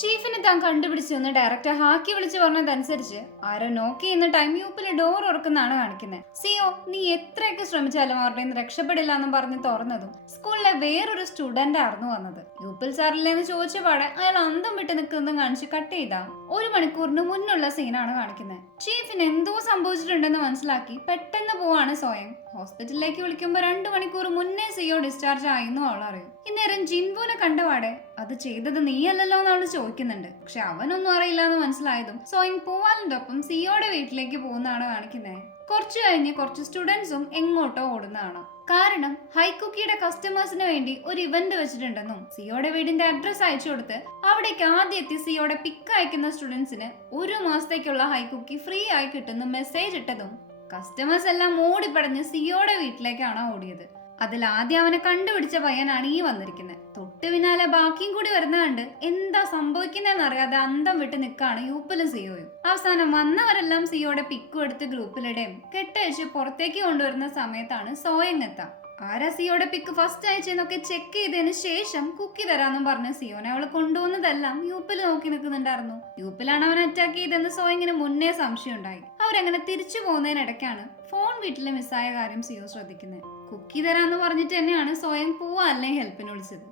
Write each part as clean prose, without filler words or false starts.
ചീഫിനെ താൻ കണ്ടുപിടിച്ചെന്ന് ഡയറക്ടർ ഹാക്കി വിളിച്ചു പറഞ്ഞതനുസരിച്ച് ആരോ നോക്ക് ചെയ്യുന്ന ടൈം യൂപ്പിൽ ഡോർ ഉറക്കുന്നതാണ് കാണിക്കുന്നത്. സിയോ, നീ എത്രയൊക്കെ ശ്രമിച്ചാലും അവരുടെ നിന്ന് രക്ഷപ്പെടില്ല എന്നും പറഞ്ഞ് തുറന്നതും സ്കൂളിലെ വേറൊരു സ്റ്റുഡന്റ് ആയിരുന്നു വന്നത്. യൂപ്പിൽ സാറില്ലെന്ന് ചോദിച്ച പാടെ അയാൾ അന്തം വിട്ട് നിൽക്കുന്നതും കാണിച്ച് കട്ട് ചെയ്താ 1 മണിക്കൂറിന് മുന്നുള്ള സീനാണ് കാണിക്കുന്നത്. ചീഫിന് എന്തോ സംഭവിച്ചിട്ടുണ്ടെന്ന് മനസ്സിലാക്കി പെട്ടെന്ന് പോവാണ് സ്വയം. ഹോസ്പിറ്റലിലേക്ക് വിളിക്കുമ്പോൾ 2 മണിക്കൂർ മുന്നേ സിയോ ഡിസ്ചാർജ് ആയിരുന്നു അവൾ അറിയും. ഇന്നേരം ജിൻവുനെ കണ്ടപാടെ അത് ചെയ്തത് നീയല്ലല്ലോ എന്ന് അവള് ചോദിക്കുന്നുണ്ട്. പക്ഷെ അവനൊന്നും അറിയില്ല എന്ന് മനസ്സിലായതും സ്വയം പൂവാലിന്റെ ഒപ്പം സിയോയുടെ വീട്ടിലേക്ക് പോകുന്നതാണ് കാണിക്കുന്നത്. കുറച്ചു കഴിഞ്ഞ് കുറച്ച് സ്റ്റുഡൻസും എങ്ങോട്ടോ ഓടുന്നതാണ്. കാരണം ഹൈക്കുക്കിയുടെ കസ്റ്റമേഴ്സിന് വേണ്ടി ഒരു ഇവന്റ് വെച്ചിട്ടുണ്ടെന്നും സിയോയുടെ വീടിന്റെ അഡ്രസ് അയച്ചു കൊടുത്ത് അവിടേക്ക് ആദ്യം എത്തി സിയോയുടെ പിക്ക് അയക്കുന്ന സ്റ്റുഡൻസിന് 1 മാസത്തേക്കുള്ള ഹൈക്കുക്കി ഫ്രീ ആയി കിട്ടുന്ന മെസ്സേജ് ഇട്ടതും കസ്റ്റമേഴ്സ് എല്ലാം ഓടിപ്പടഞ്ഞ് സിയോയുടെ വീട്ടിലേക്കാണ് ഓടിയത്. അതിൽ ആദ്യം അവനെ കണ്ടുപിടിച്ച പയ്യനാണ് ഈ വന്നിരിക്കുന്നത്. തൊട്ട് പിന്നാലെ ബാക്കിയും കൂടി വരുന്ന കണ്ട് എന്താ സംഭവിക്കുന്നതെന്ന് അറിയാതെ അന്തം വിട്ട് നിൽക്കാണ് യൂപ്പിലും സിയോയും. അവസാനം വന്നവരെല്ലാം സിയോയുടെ പിക്കും എടുത്ത് ഗ്രൂപ്പിലിടയും കെട്ടഴിച്ച് പുറത്തേക്ക് കൊണ്ടുവരുന്ന സമയത്താണ് സോയങ്ങെത്താം. ആരാ സിയോയുടെ പിക്ക് ഫസ്റ്റ് അയച്ചെന്നൊക്കെ ചെക്ക് ചെയ്തതിന് ശേഷം കുക്കി തരാന്നും പറഞ്ഞ് സിയോനെ അവള് കൊണ്ടുപോകുന്നതെല്ലാം യൂപ്പിൽ നോക്കി നിൽക്കുന്നുണ്ടായിരുന്നു. യൂപ്പിലാണ് അവൻ അറ്റാക്ക് ചെയ്തെന്ന് സോയിങ്ങിന് മുന്നേ സംശയം ഉണ്ടായി. അവരങ്ങനെ തിരിച്ചു പോകുന്നതിനിടയ്ക്കാണ് ഫോൺ വീട്ടിൽ മിസ്സായ കാര്യം സിയോ ശ്രദ്ധിക്കുന്നത്. കുക്കി തരാന്ന് പറഞ്ഞിട്ട് തന്നെയാണ് സ്വയം പൂവാലിനെ ഹെൽപ്പിന് വിളിച്ചത്.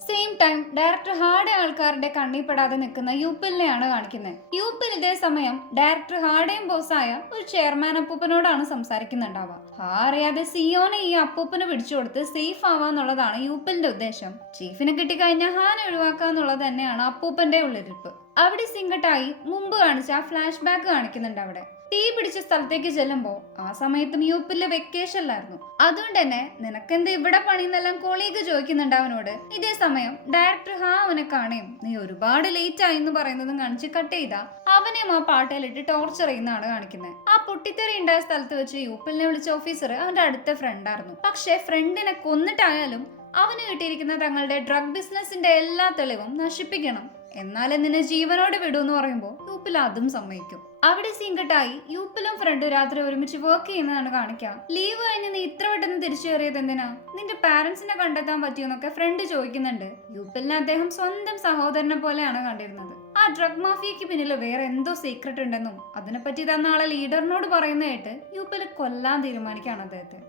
സെയിം ടൈം ഡയറക്ടർ ഹാർഡേ ആൾക്കാരുടെ കണ്ണിപ്പെടാതെ നിൽക്കുന്ന യൂപ്പിലിനെയാണ് കാണിക്കുന്നത്. യൂപ്പിൽ ഇതേ സമയം ഡയറക്ടർ ഹാർഡേയും ബോസായ ഒരു ചെയർമാൻ അപ്പൂപ്പനോടാണ് സംസാരിക്കുന്നുണ്ടാവുക. അറിയാതെ സിയോനെ ഈ അപ്പൂപ്പന് പിടിച്ചു കൊടുത്ത് സേഫ് ആവാന്നുള്ളതാണ് യൂപ്പിലിന്റെ ഉദ്ദേശം. ചീഫിനെ കിട്ടിക്കഴിഞ്ഞാൽ ഹാനെ ഒഴിവാക്കാന്നുള്ളത് തന്നെയാണ് അപ്പൂപ്പന്റെ ഉള്ളിരിപ്പ്. അവിടെ സിംഗട്ടായി മുമ്പ് കാണിച്ച ആ ഫ്ലാഷ് ബാക്ക് കാണിക്കുന്നുണ്ട്. അവിടെ തീ പിടിച്ച സ്ഥലത്തേക്ക് ചെല്ലുമ്പോ ആ സമയത്തും യൂപ്പിലെ വെക്കേഷനിലായിരുന്നു. അതുകൊണ്ട് തന്നെ നിനക്കെന്ത് ഇവിടെ പണിന്നെല്ലാം കോളീഗ് ചോദിക്കുന്നുണ്ട് അവനോട്. ഇതേ സമയം ഡയറക്ടർ അവനെ കാണുകയും നീ ഒരുപാട് ലേറ്റ് ആയി എന്ന് പറയുന്നതും കാണിച്ച് കട്ട് ചെയ്താ അവനെയും ആ പാട്ടയിലിട്ട് ടോർച്ചർ ചെയ്യുന്നതാണ് കാണിക്കുന്നത്. ആ പൊട്ടിത്തെറി ഉണ്ടായ സ്ഥലത്ത് വെച്ച് യൂപ്പിലിനെ വിളിച്ച ഓഫീസർ അവന്റെ അടുത്ത ഫ്രണ്ടായിരുന്നു. പക്ഷെ ഫ്രണ്ടിനെ കൊന്നിട്ടായാലും അവന് കിട്ടിയിരിക്കുന്ന തങ്ങളുടെ ഡ്രഗ് ബിസിനസിന്റെ എല്ലാ തെളിവും നശിപ്പിക്കണം, എന്നാലും നിന്നെ ജീവനോട് വിടൂന്ന് പറയുമ്പോൾ യൂപ്പിൽ അതും സമ്മതിക്കും. അവിടെ സീൻകട്ടായി യൂപ്പിലും ഫ്രണ്ടും രാത്രി ഒരുമിച്ച് വർക്ക് ചെയ്യുന്നതാണ് കാണിക്കാം. ലീവ് കഴിഞ്ഞ് നീ ഇത്ര പെട്ടെന്ന് തിരിച്ചു കയറിയത് എന്തിനാ? നിന്റെ പാരന്റ്സിനെ കണ്ടെത്താൻ പറ്റിയെന്നൊക്കെ ഫ്രണ്ട് ചോദിക്കുന്നുണ്ട്. യൂപ്പിലിനെ അദ്ദേഹം സ്വന്തം സഹോദരനെ പോലെയാണ് കണ്ടിരുന്നത്. ആ ഡ്രഗ് മാഫിയക്ക് പിന്നിൽ വേറെ എന്തോ സീക്രട്ട് ഉണ്ടെന്നും അതിനെപ്പറ്റി തന്ന ആളെ ലീഡറിനോട് പറയുന്നതായിട്ട് യൂപ്പിൽ കൊല്ലാൻ തീരുമാനിക്കുകയാണ് അദ്ദേഹത്തെ.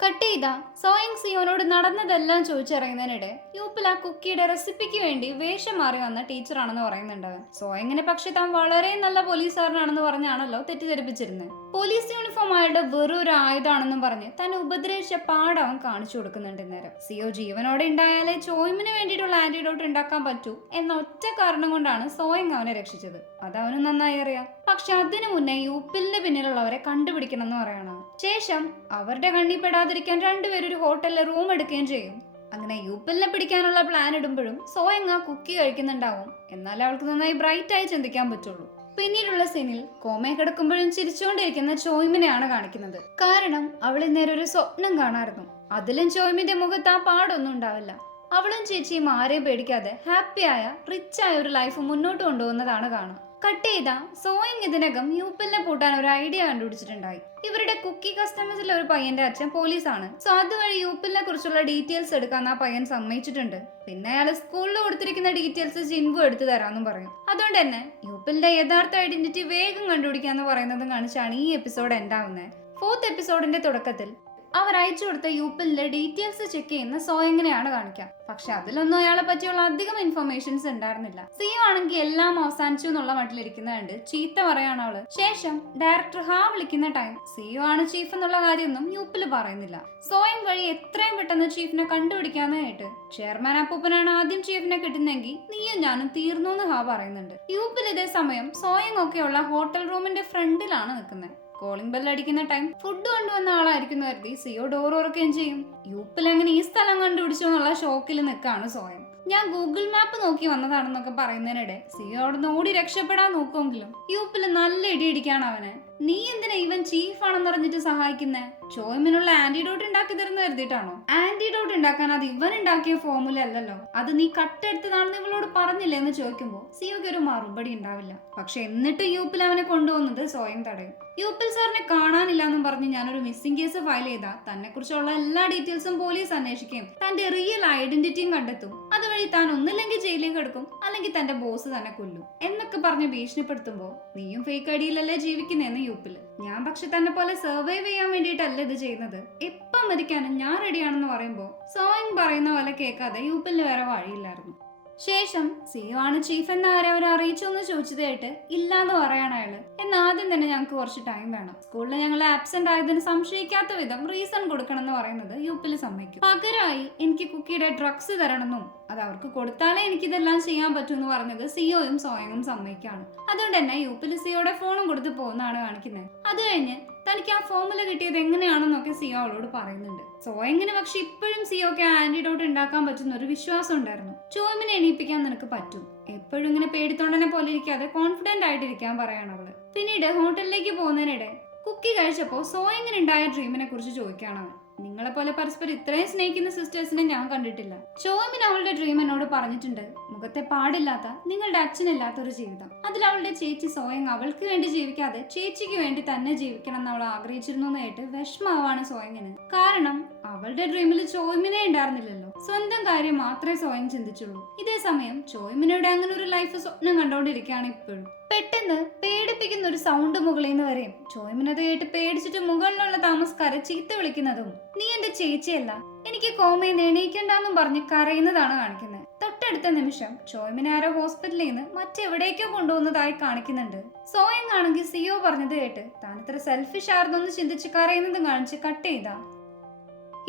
കട്ട് ചെയ്ത സോയിങ് സിയോനോട് നടന്നതെല്ലാം ചോദിച്ചറിയുന്നതിനിടെ യൂപ്പിൽ ആ കുക്കിയുടെ റെസിപ്പിക്ക് വേണ്ടി വേഷം മാറി വന്ന ടീച്ചറാണെന്ന് പറയുന്നുണ്ട്. സോയിങ്ങിനെ പക്ഷെ താൻ വളരെ നല്ല പോലീസുകാരനാണെന്ന് പറഞ്ഞാണല്ലോ തെറ്റിദ്ധരിപ്പിച്ചിരുന്നത്. പോലീസ് യൂണിഫോം ആയിട്ട് വെറും ഒരു ആയുധമാണെന്നും പറഞ്ഞ് തന്നെ ഉപദ്രവിച്ച പാഠം അവൻ കാണിച്ചു കൊടുക്കുന്നുണ്ട്. നേരം സിയോ ജീവനോടെ ഉണ്ടായാലേ ചോയ്മിന് വേണ്ടിയിട്ടുള്ള ആന്റിഡോട്ട് ഉണ്ടാക്കാൻ പറ്റൂ എന്ന ഒറ്റ കാരണം കൊണ്ടാണ് സോയിങ് അവനെ രക്ഷിച്ചത്. അത് അവന് നന്നായി അറിയാം. പക്ഷെ അതിനു മുന്നേ യൂപ്പിലിന്റെ പിന്നിലുള്ളവരെ കണ്ടുപിടിക്കണം എന്ന് പറയണം. ശേഷം അവരുടെ കണ്ണിപ്പെടാതിരിക്കാൻ രണ്ടുപേരും ഒരു ഹോട്ടലിൽ റൂം എടുക്കുകയും ചെയ്യും. അങ്ങനെ യൂപ്പിലിനെ പിടിക്കാനുള്ള പ്ലാൻ ഇടുമ്പോഴും സോയങ് ആ കുക്കി കഴിക്കുന്നുണ്ടാവും. എന്നാലേ അവൾക്ക് നന്നായി ബ്രൈറ്റ് ആയി ചിന്തിക്കാൻ പറ്റുള്ളൂ. പിന്നീടുള്ള സീനിൽ കോമയെ കിടക്കുമ്പോഴും ചിരിച്ചുകൊണ്ടിരിക്കുന്ന ചോയ്മിനെയാണ് കാണിക്കുന്നത്. കാരണം അവൾ ഇന്നേരം ഒരു സ്വപ്നം കാണാറുന്നു. അതിലും ചോയ്മിന്റെ മുഖത്ത് ആ പാടൊന്നും ഉണ്ടാവില്ല. അവളും ചേച്ചിയും ആരെയും പേടിക്കാതെ ഹാപ്പിയായ റിച്ചായ ഒരു ലൈഫ് മുന്നോട്ട് കൊണ്ടുപോകുന്നതാണ് കാണാം. കട്ട് ചെയ്ത സോയിങ് ഇതിനകം യൂപ്പിലിനെ പൂട്ടാൻ ഒരു ഐഡിയ കണ്ടുപിടിച്ചിട്ടുണ്ടായി. ഇവരുടെ കുക്കി കസ്റ്റമേഴ്സിലെ ഒരു പയ്യന്റെ അച്ഛൻ പോലീസാണ്. സോ അതുവഴി യൂപ്പിലിനെ കുറിച്ചുള്ള ഡീറ്റെയിൽസ് എടുക്കാൻ ആ പയ്യൻ സമ്മതിച്ചിട്ടുണ്ട്. പിന്നെ അയാൾ സ്കൂളിൽ കൊടുത്തിരിക്കുന്ന ഡീറ്റെയിൽസ് ജിൻവു എടുത്തു തരാമെന്നും പറയും. അതുകൊണ്ട് തന്നെ യൂപ്പിലിന്റെ യഥാർത്ഥ ഐഡന്റിറ്റി വേഗം കണ്ടുപിടിക്കാന്ന് പറയുന്നതും കാണിച്ചാണ് ഈ എപ്പിസോഡ് എൻഡാവുന്നത്. 4th എപ്പിസോഡിന്റെ തുടക്കത്തിൽ അവർ അയച്ചു കൊടുത്ത യൂപ്പിലിന്റെ ഡീറ്റെയിൽസ് ചെക്ക് ചെയ്യുന്ന സോയങ്ങിനെയാണ് കാണിക്കാം. പക്ഷെ അതിലൊന്നും അയാളെ പറ്റിയുള്ള അധികം ഇൻഫർമേഷൻസ് ഉണ്ടായിരുന്നില്ല. സിയോ ആണെങ്കിൽ എല്ലാം അവസാനിച്ചു എന്നുള്ള മട്ടിലിരിക്കുന്നതുണ്ട് ചീത്ത പറയാണ് അവള്. ശേഷം ഡയറക്ടർ വിളിക്കുന്ന ടൈം സിയോ ആണ് ചീഫ് എന്നുള്ള കാര്യമൊന്നും യൂപ്പില് പറയുന്നില്ല. സോയങ് വഴി എത്രയും പെട്ടെന്ന് ചീഫിനെ കണ്ടുപിടിക്കാനായിട്ട് ചെയർമാൻ അപ്പൂപ്പനാണ് ആദ്യം ചീഫിനെ കിട്ടുന്നെങ്കിൽ നീയും ഞാനും തീർന്നു എന്ന് പറയുന്നുണ്ട്. യൂപ്പിൽ ഇതേ സമയം സോയങ് ഒക്കെയുള്ള ഹോട്ടൽ റൂമിന്റെ ഫ്രണ്ടിലാണ് നിൽക്കുന്നത്. കോളിംഗ് ബെൽ അടിക്കുന്ന ടൈം ഫുഡ് കൊണ്ടുവന്ന ആളായിരിക്കും കരുതി സിയോ ഡോർ ഉറക്കുകയും ചെയ്യും. യൂപ്പിൽ എങ്ങനെ ഈ സ്ഥലം കണ്ടുപിടിച്ചു എന്നുള്ള ഷോക്കിൽ നിൽക്കാണ് സോയം. ഞാൻ ഗൂഗിൾ മാപ്പ് നോക്കി വന്നതാണെന്നൊക്കെ പറയുന്നതിനിടെ സിയോ അവിടെ നിന്ന് ഓടി രക്ഷപ്പെടാൻ നോക്കുമെങ്കിലും യൂപ്പിൽ നല്ല ഇടിയിടിക്കാണ് അവന്. നീ എന്തിനാ ഇവൻ ചീഫ് ആണെന്ന് പറഞ്ഞിട്ട് സഹായിക്കുന്നേ? ചോയ്മിനുള്ള ആന്റിഡോട്ട് ഉണ്ടാക്കി തരുന്ന കരുതിയിട്ടാണോ? ആന്റിഡോട്ട് ഉണ്ടാക്കാൻ അത് ഇവൻ ഉണ്ടാക്കിയ ഫോമുല അല്ലല്ലോ, അത് നീ കട്ടെടുത്തതാണെന്ന് ഇവളോട് പറഞ്ഞില്ലേ എന്ന് ചോദിക്കുമ്പോൾ സിയോക്ക് ഒരു മറുപടി ഉണ്ടാവില്ല. പക്ഷെ എന്നിട്ടും യൂപ്പിൽ അവനെ കൊണ്ടുവന്നത് സോയം തടയും. യൂപ്പിൽ സാറിനെ കാണാനില്ല എന്നും പറഞ്ഞ് ഞാനൊരു മിസ്സിംഗ് കേസ് ഫയൽ ചെയ്താൽ തന്നെ കുറിച്ചുള്ള എല്ലാ ഡീറ്റെയിൽസും പോലീസ് അന്വേഷിക്കുകയും തന്റെ റിയൽ ഐഡന്റിറ്റിയും കണ്ടെത്തും. അതുവഴി താൻ ഒന്നില്ലെങ്കിൽ ജയിലിലേക്ക് എടുക്കും, അല്ലെങ്കിൽ തന്റെ ബോസ് തന്നെ കൊല്ലും എന്നൊക്കെ പറഞ്ഞ് ഭീഷണിപ്പെടുത്തുമ്പോൾ നീയും ഫേക്ക് ഐഡിയിലല്ലേ ജീവിക്കുന്നതെന്ന് യൂപ്പിൽ. ഞാൻ പക്ഷെ തന്നെ പോലെ സർവൈവ് ചെയ്യാൻ വേണ്ടിയിട്ടല്ല ഇത് ചെയ്യുന്നത്, എപ്പം മരിക്കാനും ഞാൻ റെഡിയാണെന്ന് പറയുമ്പോൾ സോയിങ് പറയുന്ന പോലെ കേൾക്കാതെ യൂപ്പിലിന് വേറെ വഴിയില്ലായിരുന്നു. ശേഷം സിയോ ആണ് ചീഫ് എന്ന കാര്യം അവർ അറിയിച്ചു എന്ന് ചോദിച്ചതായിട്ട് ഇല്ലാന്ന് പറയാണ് അയാള്. എന്നാൽ ആദ്യം തന്നെ ഞങ്ങൾക്ക് കുറച്ച് ടൈം വേണം, സ്കൂളിൽ ഞങ്ങൾ ആബ്സെന്റ് ആയതിന് സംശയിക്കാത്ത വിധം റീസൺ കൊടുക്കണം എന്ന് പറയുന്നത് യൂപ്പിൽ സമ്മതിക്കും. പകരമായി എനിക്ക് കുക്കിയുടെ ഡ്രഗ്സ് തരണമെന്നും അത് അവർക്ക് കൊടുത്താലേ എനിക്കിതെല്ലാം ചെയ്യാൻ പറ്റൂ എന്ന് പറഞ്ഞത് സിയോയും സോയങ്ങും സമ്മതിക്കാണ്. അതുകൊണ്ട് തന്നെ യൂപ്പിൽ സിയോയുടെ ഫോണും കൊടുത്ത് പോകുന്നതാണ് കാണിക്കുന്നത്. അത് കഴിഞ്ഞ് തനിക്ക് ആ ഫോമുല കിട്ടിയത് എങ്ങനെയാണെന്നൊക്കെ സിയോ അവളോട് പറയുന്നുണ്ട്. സോയങ്ങിന് പക്ഷെ ഇപ്പോഴും സിയോക്ക് ആന്റിഡോട്ട് ഉണ്ടാക്കാൻ പറ്റുന്ന ഒരു വിശ്വാസം ഉണ്ടായിരുന്നു. ചോയ്മിനെ എണീപ്പിക്കാൻ നിനക്ക് പറ്റും, എപ്പോഴും ഇങ്ങനെ പേടിത്തൊണ്ടനെ പോലെ ഇരിക്കാതെ കോൺഫിഡന്റ് ആയിട്ടിരിക്കാൻ പറയാണ് അവള്. പിന്നീട് ഹോട്ടലിലേക്ക് പോകുന്നതിനിടെ കുക്കി കഴിച്ചപ്പോ സോയങ്ങിന് ഉണ്ടായ ഡ്രീമിനെ കുറിച്ച് ചോദിക്കുകയാണ് അവൻ. നിങ്ങളെ പോലെ പരസ്പരം ഇത്രയും സ്നേഹിക്കുന്ന സിസ്റ്റേഴ്സിനെ ഞാൻ കണ്ടിട്ടില്ല. ചോയ്മിൻ അവളുടെ ഡ്രീം എന്നോട് പറഞ്ഞിട്ടുണ്ട്, മുഖത്തെ പാടില്ലാത്ത നിങ്ങളുടെ അച്ഛനില്ലാത്ത ഒരു ജീവിതം. അതിൽ അവളുടെ ചേച്ചി സോയങ് അവൾക്ക് വേണ്ടി ജീവിക്കാതെ ചേച്ചിക്ക് വേണ്ടി തന്നെ ജീവിക്കണം എന്ന് അവൾ ആഗ്രഹിച്ചിരുന്നു എന്ന് കേട്ട് വിഷമാവാണ് സോയങ്ങിന്. കാരണം അവളുടെ ഡ്രീമിൽ ചോയ്മിനെ ഉണ്ടായിരുന്നില്ലല്ലോ, സ്വന്തം കാര്യം മാത്രമേ സോയങ് ചിന്തിച്ചുള്ളൂ. ഇതേ സമയം ചോയ്മിനയുടെ അങ്ങനെ ഒരു ലൈഫ് സ്വപ്നം കണ്ടോണ്ടിരിക്കുകയാണ് ഇപ്പോഴും. പെട്ടെന്ന് പേടിപ്പിക്കുന്ന ഒരു സൗണ്ട് മുകളിൽ നിന്ന് വരെയും ചോയ്മിനത് കേട്ട് പേടിച്ചിട്ട് മുകളിലുള്ള താമസക്കാരെ ചീത്ത വിളിക്കുന്നതും നീ എന്റെ ചേച്ചിയല്ല, എനിക്ക് കോമയിൽ എണീക്കണ്ടെന്നും പറഞ്ഞ് കരയുന്നതാണ് കാണിക്കുന്നത്. തൊട്ടടുത്ത നിമിഷം ചോയ്മിനെ ആരോ ഹോസ്പിറ്റലിൽ നിന്ന് മറ്റെവിടേക്കോ കൊണ്ടുപോകുന്നതായി കാണിക്കുന്നുണ്ട്. സോയങ് ആണെങ്കിൽ സിയോ പറഞ്ഞത് കേട്ട് താൻ ഇത്ര സെൽഫിഷ് ആയിരുന്നൊന്ന് ചിന്തിച്ച് കരയുന്നതും കാണിച്ച് കട്ട് ചെയ്താ.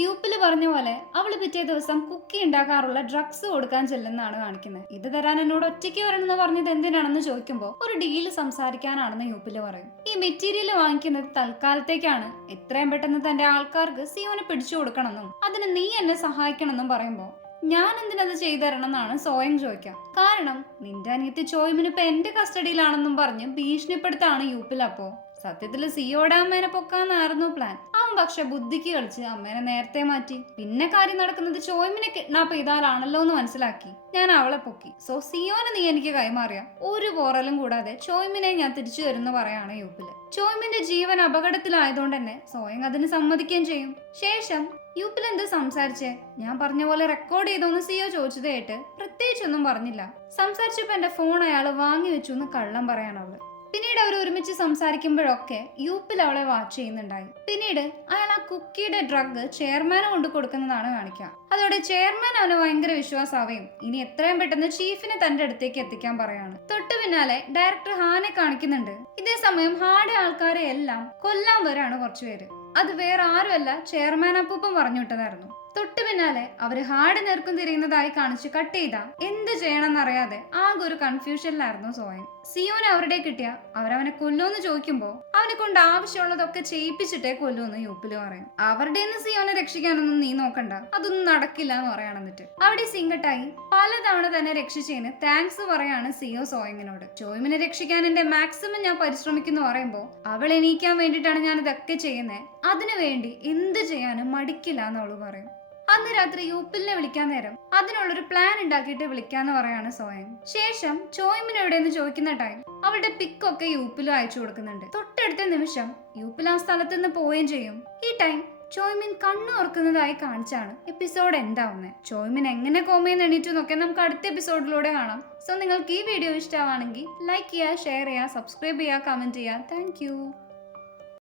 യൂപ്പില് പറഞ്ഞ പോലെ അവള് പിറ്റേ ദിവസം കുക്കി ഉണ്ടാക്കാറുള്ള ഡ്രഗ്സ് കൊടുക്കാൻ ചെല്ലുന്നതാണ് കാണിക്കുന്നത്. ഇത് തരാൻ എന്നോട് ഒറ്റയ്ക്ക് വരണമെന്ന് പറഞ്ഞത് എന്തിനാണെന്ന് ചോദിക്കുമ്പോൾ ഒരു ഡീല് സംസാരിക്കാനാണെന്ന് യൂപ്പില് പറയും. ഈ മെറ്റീരിയൽ വാങ്ങിക്കുന്നത് തൽക്കാലത്തേക്കാണ്, എത്രയും പെട്ടെന്ന് തന്റെ ആൾക്കാർക്ക് സിയോനെ പിടിച്ചു കൊടുക്കണമെന്നും അതിന് നീ എന്നെ സഹായിക്കണമെന്നും പറയുമ്പോൾ ഞാൻ എന്തിനത് ചെയ്തു തരണം എന്നാണ് സോയങ് ചോദിക്കാം. കാരണം നിന്റെ അനിയത്തി ചോയ്മിന് ഇപ്പൊ എന്റെ കസ്റ്റഡിയിലാണെന്നും പറഞ്ഞ് ഭീഷണിപ്പെടുത്താണ് യൂപ്പിൽ. അപ്പോ സത്യത്തില് സിയോടെ അമ്മേനെ പൊക്കാന്നായിരുന്നു പ്ലാൻ. അവൻ പക്ഷെ ബുദ്ധിക്ക് കളിച്ച് അമ്മേനെ നേരത്തെ മാറ്റി. പിന്നെ കാര്യം നടക്കുന്നത് ചോയ്മിനെ കിഡ്നാപ്പ് ചെയ്താലാണല്ലോ എന്ന് മനസ്സിലാക്കി ഞാൻ അവളെ പൊക്കി. സോ സിയോനെ നീ എനിക്ക് കൈമാറിയ ഒരു പോറലും കൂടാതെ ചോയ്മിനെ ഞാൻ തിരിച്ചു തരുന്നു പറയാണ് യൂപ്പില്. ചോയ്മിന്റെ ജീവൻ അപകടത്തിലായതുകൊണ്ട് തന്നെ സോയങ് അതിന് സമ്മതിക്കുകയും ചെയ്യും. ശേഷം യൂപ്പിൽ എന്ത് സംസാരിച്ചേ, ഞാൻ പറഞ്ഞ പോലെ റെക്കോർഡ് ചെയ്തോന്ന് സിയോ ചോദിച്ചത് കേട്ട് പ്രത്യേകിച്ചൊന്നും പറഞ്ഞില്ല. സംസാരിച്ചപ്പോ എന്റെ ഫോൺ അയാൾ വാങ്ങി വെച്ചു എന്ന് കള്ളം പറയാണ് അവള്. പിന്നീട് അവർ ഒരുമിച്ച് സംസാരിക്കുമ്പോഴൊക്കെ യൂപ്പിൽ അവളെ വാച്ച് ചെയ്യുന്നുണ്ടായി. പിന്നീട് അയാൾ ആ കുക്കിയുടെ ഡ്രഗ് ചെയർമാനെ കൊണ്ട് കൊടുക്കുന്നതാണ് കാണിക്കുക. അതോടെ ചെയർമാൻ അവന് ഭയങ്കര വിശ്വാസാവുകയും ഇനി എത്രയും പെട്ടെന്ന് ചീഫിനെ തന്റെ അടുത്തേക്ക് എത്തിക്കാൻ പറയാണ്. തൊട്ടു പിന്നാലെ ഡയറക്ടർ ഹാനെ കാണിക്കുന്നുണ്ട്. ഇതേ സമയം ഹാടെ ആൾക്കാരെ എല്ലാം കൊല്ലാൻ വരാണ് കുറച്ചുപേര്. അത് വേറെ ആരുമല്ല, ചെയർമാൻ അപ്പൂപ്പൻ പറഞ്ഞു വിട്ടതായിരുന്നു. തൊട്ടു പിന്നാലെ അവര് ഹാർഡ് നേർക്കും തിരിയുന്നതായി കാണിച്ച് കട്ട് ചെയ്താ എന്ത് ചെയ്യണമെന്നറിയാതെ ആകെ ഒരു കൺഫ്യൂഷനിലായിരുന്നു സോയൻ. സിയോനെ അവരുടെ കിട്ടിയ അവരവനെ കൊല്ലുമെന്ന് ചോദിക്കുമ്പോ അവനെ കൊണ്ട് ആവശ്യമുള്ളതൊക്കെ ചെയ്യിപ്പിച്ചിട്ടേ കൊല്ലുമെന്ന് യൂപ്പില് പറയും. അവരുടെ സിയോനെ രക്ഷിക്കാനൊന്നും നീ നോക്കണ്ട, അതൊന്നും നടക്കില്ല എന്ന് പറയാണെന്നിട്ട് അവിടെ സിംഗട്ടായി പലതവണ തന്നെ രക്ഷിച്ചതിന് താങ്ക്സ് പറയാണ് സിയോ സോയങ്ങിനോട്. ചോയ്മിനെ രക്ഷിക്കാൻ എന്റെ മാക്സിമം ഞാൻ പരിശ്രമിക്കുന്നു പറയുമ്പോ അവൾ എണീക്കാൻ വേണ്ടിയിട്ടാണ് ഞാൻ ഇതൊക്കെ ചെയ്യുന്നത്, അതിനു വേണ്ടി എന്ത് ചെയ്യാനും മടിക്കില്ല എന്ന് അവള് പറയും. അന്ന് രാത്രി യൂപ്പിലിനെ വിളിക്കാൻ നേരം അതിനുള്ളൊരു പ്ലാൻ ഉണ്ടാക്കിയിട്ട് വിളിക്കാന്ന് പറയാണ് സോയൻ. ശേഷം ചോയ്മിന് എവിടെയെന്ന് ചോദിക്കുന്ന ടൈം അവളുടെ പിക്കൊക്കെ യൂപ്പിലും അയച്ചു കൊടുക്കുന്നുണ്ട്. തൊട്ടടുത്ത നിമിഷം യൂപ്പിൽ ആ സ്ഥലത്ത് നിന്ന് പോവുകയും ചെയ്യും. ഈ ടൈം ചോയ്മിൻ കണ്ണു ഓർക്കുന്നതായി കാണിച്ചാണ് എപ്പിസോഡ് എന്താവുന്നത്. ചോയ്മിൻ എങ്ങനെ കോമയിൽ എണീറ്റു എന്നൊക്കെ നമുക്ക് അടുത്ത എപ്പിസോഡിലൂടെ കാണാം. സോ നിങ്ങൾക്ക് ഈ വീഡിയോ ഇഷ്ടമാണെങ്കിൽ ലൈക്ക് ചെയ്യുക, ഷെയർ ചെയ്യുക, സബ്സ്ക്രൈബ് ചെയ്യുക, കമന്റ് ചെയ്യുക. താങ്ക്